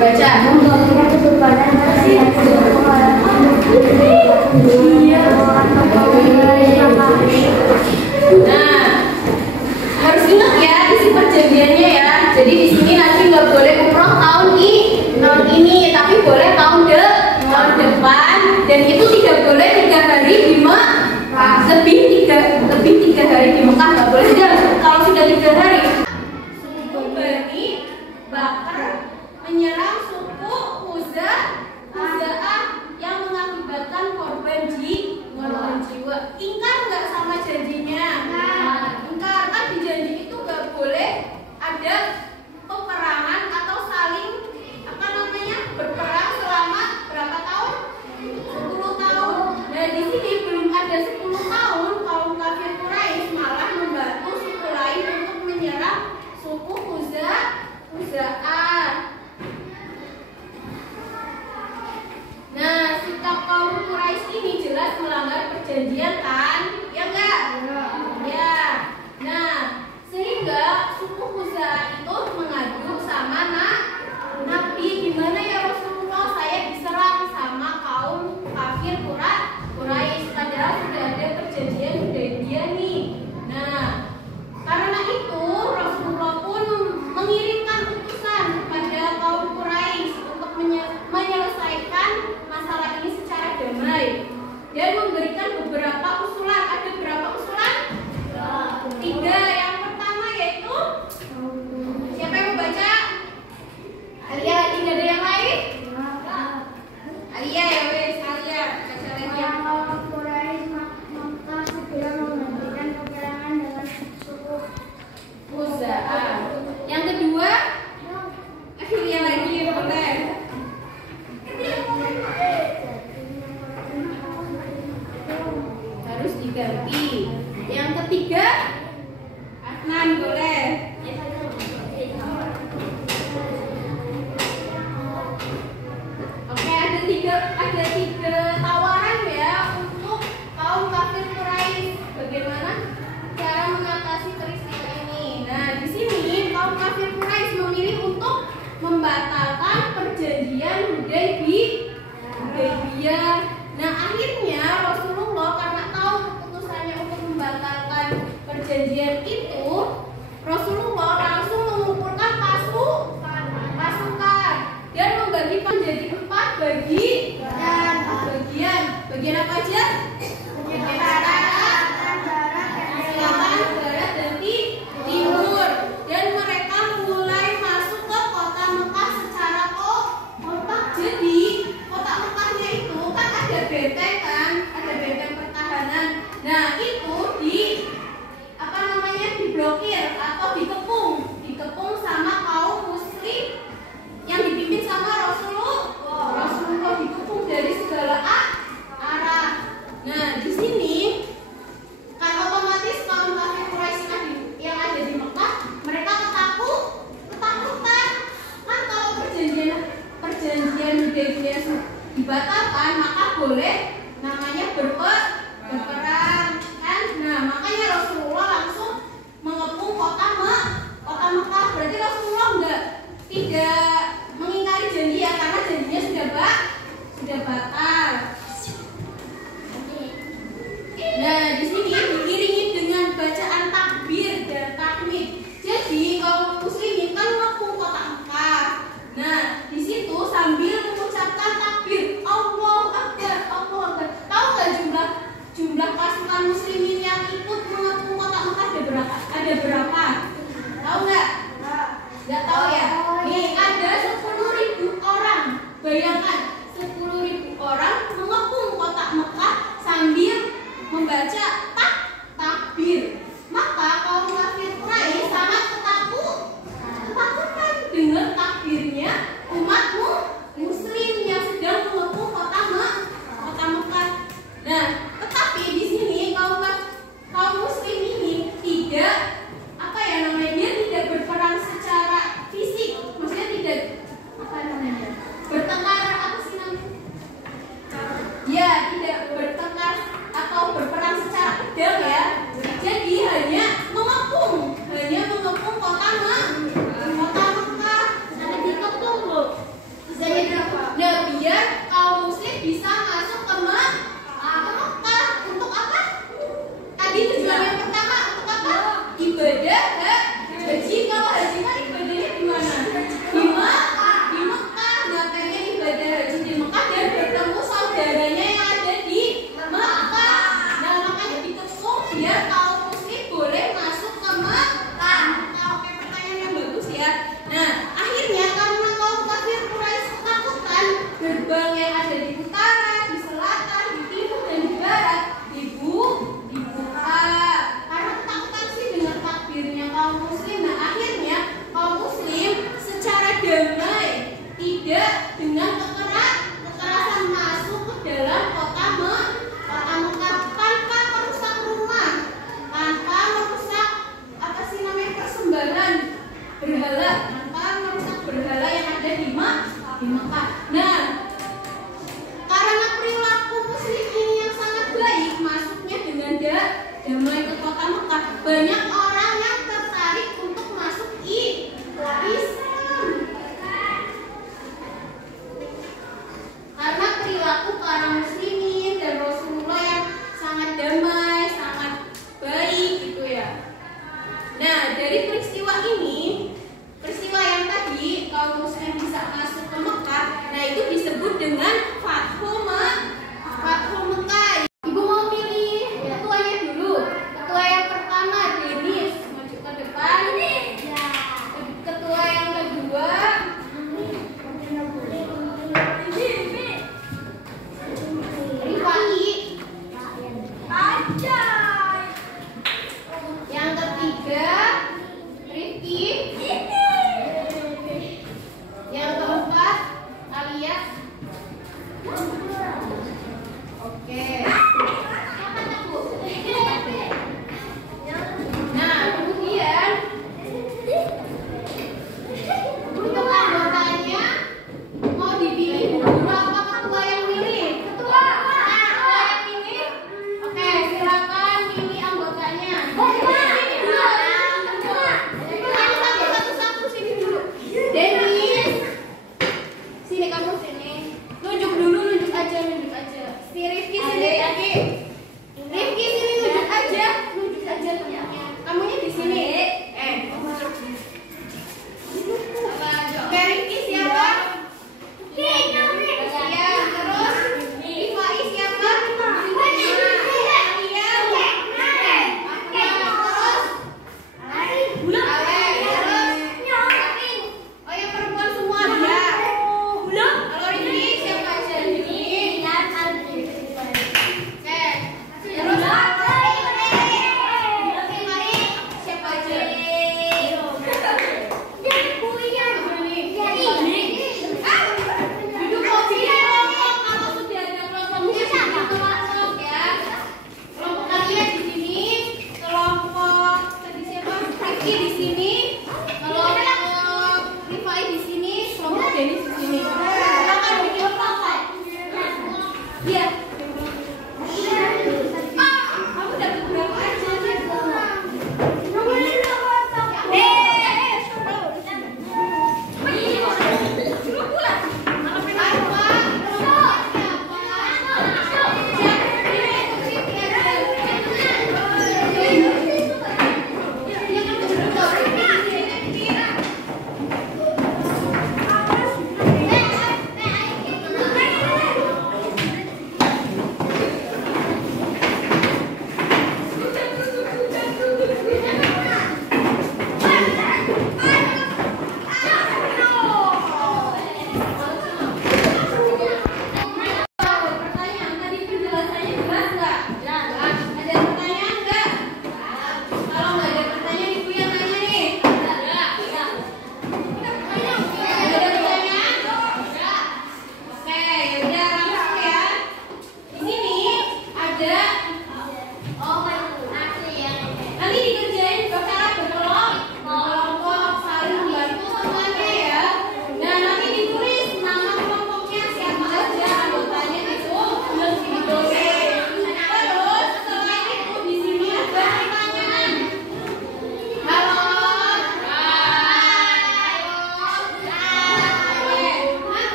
baca. Nah, harus ingat ya isi perjanjiannya ya. Jadi di sini nanti nggak boleh umroh tahun ini, tapi boleh tahun depan. Dan itu tidak boleh 3 hari di Mekah, lebih 3 hari di Mekah nggak boleh. Kalau sudah 3 hari, suku Bani Bakar menyerang suku Khuza'ah yang mengakibatkan korban jiwa. Ingkar nggak sama janjinya? Ingkar, kan di janji itu nggak boleh ada peperangan atau saling berperang selama berapa tahun? 10 tahun. Nah di sini belum ada 10 tahun kaum kafir Quraisy malah membantu suku lain untuk menyerang suku Khuza'ah. Nah, sikap kaum Quraisy ini jelas melanggar perjanjian kan? Ya enggak? Ya. Nah, sehingga suku Khuza'ah itu mengadu sama Nabi, gimana ya Rasulullah, saya diserang sama kaum kafir Quraisy, padahal sudah ada perjanjian Hudaybiyah nih. Nah, karena itu Rasulullah pun mengirimkan utusan kepada kaum Quraisy untuk menyelesaikan masalah ini secara damai dan memberikan beberapa usulan. Ada berapa usulan? 3. Yang pertama yaitu, siapa yang mau baca? Alia, tidak ada yang lain? Alia ya wes, Alia baca lagi. Kaum Quraisy Makkah segera menghentikan peperangan dengan suku Khuza'ah. Yang kedua, Alia lagi boleh. Harus diganti. Yang ketiga, Adnan boleh. Oke, ada tiga tawaran ya untuk kaum kafir Quraisy. Bagaimana cara mengatasi peristiwa ini? Nah, di sini kaum kafir Quraisy memilih untuk membatalkan perjanjian Hudaybiyah. Nah, akhirnya Rasulullah karena tahu keputusannya untuk membatalkan perjanjian itu, Rasulullah langsung mengumpulkan pasukan dan membagi menjadi 4 bagian. Bagian apa aja? Bagian selatan, barat, dan timur. Dan mereka mulai masuk ke kota Mekah secara kompak. Jadi kota Mekahnya itu kan ada benteng pertahanan. Nah itu diblokir atau dikepung sama kaum muslim yang dipimpin sama Rasulullah, dikepung dari segala arah. Nah di sini kan otomatis kaum kafir Quraisy yang ada di Mekah, mereka ketakutan kan. Kalau perjanjian Hudaybiyah dibatalkan, maka boleh namanya berperang kan. Nah makanya Rasulullah langsung mengepung kota Mekah. Berarti Rasulullah tidak mengingkari janji ya, karena janjinya sudah batal. Nah di sini diiringi dengan bacaan takbir dan tahmid. Jadi kaum muslimin kan mengepung kota Mekah. Nah di situ sambil mengucapkan takbir, Allahu Akbar, Allahu Akbar. Tahu nggak jumlah pasukan muslimin yang ikut mengepung kota Mekah ada berapa? Tahu nggak? Nggak tahu ya? Nih ada 10.000 orang. Bayangkan 10.000 orang mengepung kota Mekah sambil membaca takbir. Maka kaum kafir Quraisy sangat ketakutan dengan takbirnya umat muslim yang sedang mengepung kota Mekah. Nah, tetapi di sini kaum muslim ini tidak dia tidak berperang secara fisik, maksudnya tidak bertengkar Ya, tidak bertengkar atau berperang secara lantaran merusak berhala yang ada di Mekah. Nah, karena perilaku muslim ini yang sangat baik, masuknya dengan damai ke kota Mekah, banyak orang yang tertarik untuk masuk Islam. Karena perilaku para muslimin dan Rasulullah yang sangat damai, sangat baik gitu ya. Nah, dari peristiwa ini, peristiwa yang tadi kaum muslim bisa masuk ke Mekah, nah itu disebut dengan Fathu Mekah. Ibu mau pilih ketuanya dulu. Ketua yang pertama Deni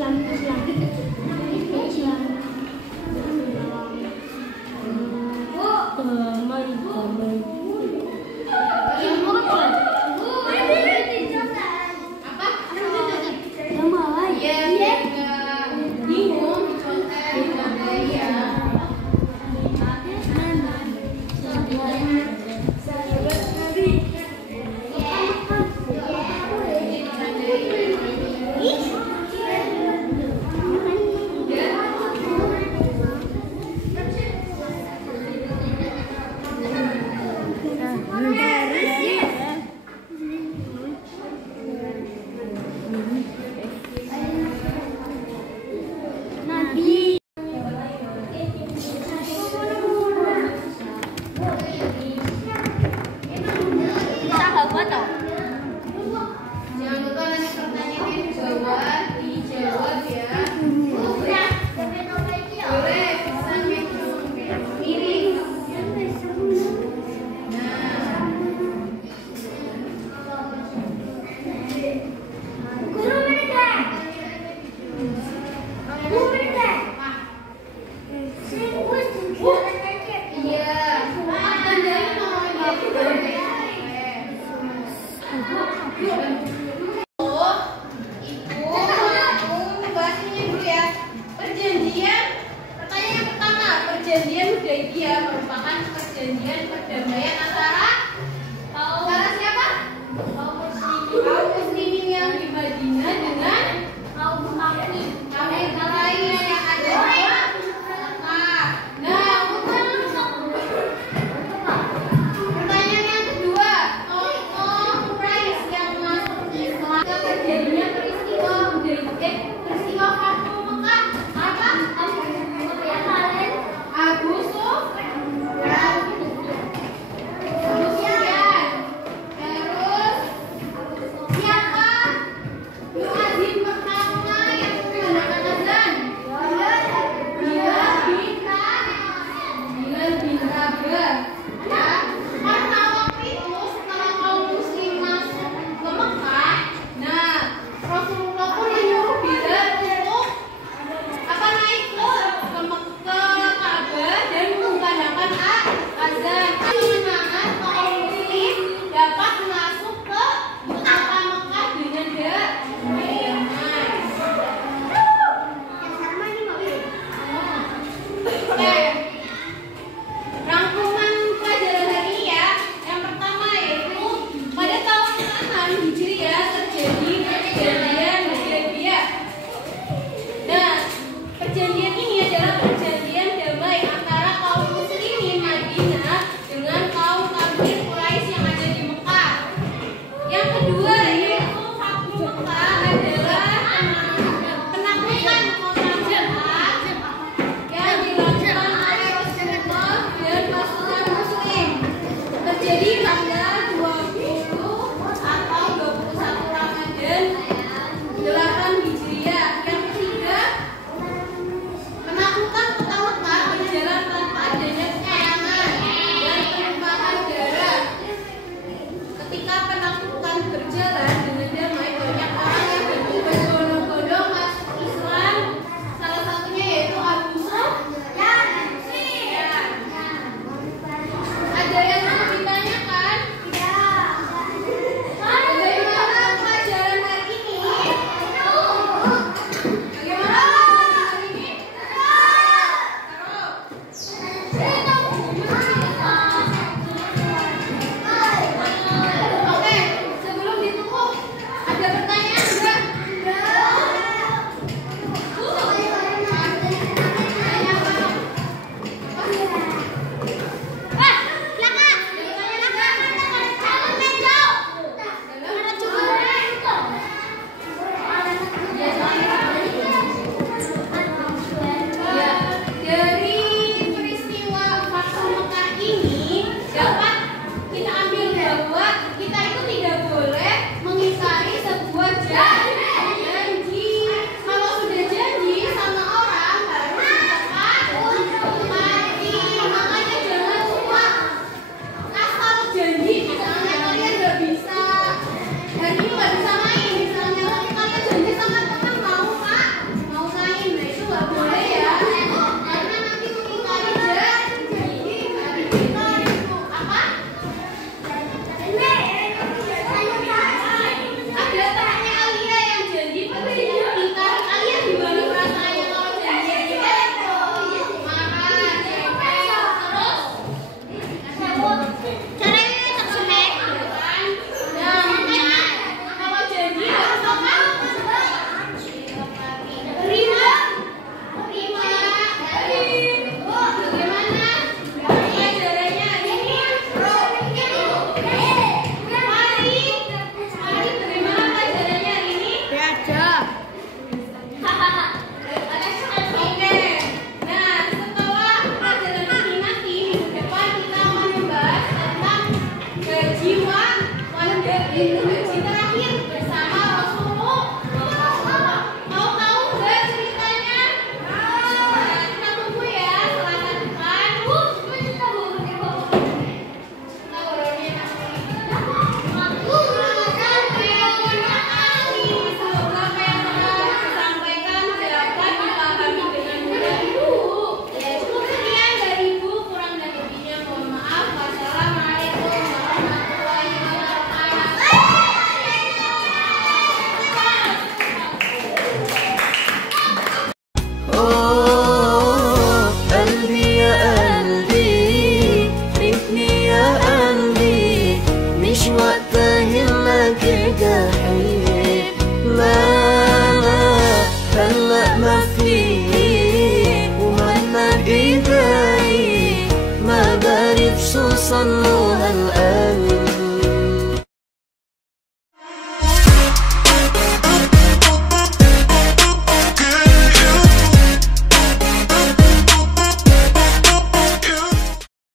Jangan lupa nanti pertanyaannya dijawab ya. Boleh sambil miring. Perjanjian Hudaybiyah merupakan perjanjian perdamaian antara siapa? Kaum muslimin yang di Madinah dengan kaum kafir lainnya yang ada di Mekah. Nah, pertanyaan yang kedua, tokoh Quraisy yang masuk Islam ke terjadinya peristiwa Hudaybiyah, peristiwa Fathu Mekah apa? Abu Sufyan. Terus siapa muadzin pertama yang menggunakan azan? Bilal bin Rabah. Ya, karena waktu itu setelah kaum muslim masuk ke Mekah, nah Rasulullah pun menyuruh Bilal untuk naik ke Ka'bah dan mengumandangkan azan. Kemenangan kaum muslim dapat masuk ke kota Mekah dengan damai. Oke, rangkuman pelajaran hari ini ya. Yang pertama yaitu pada tahun 6 Hijriah terjadi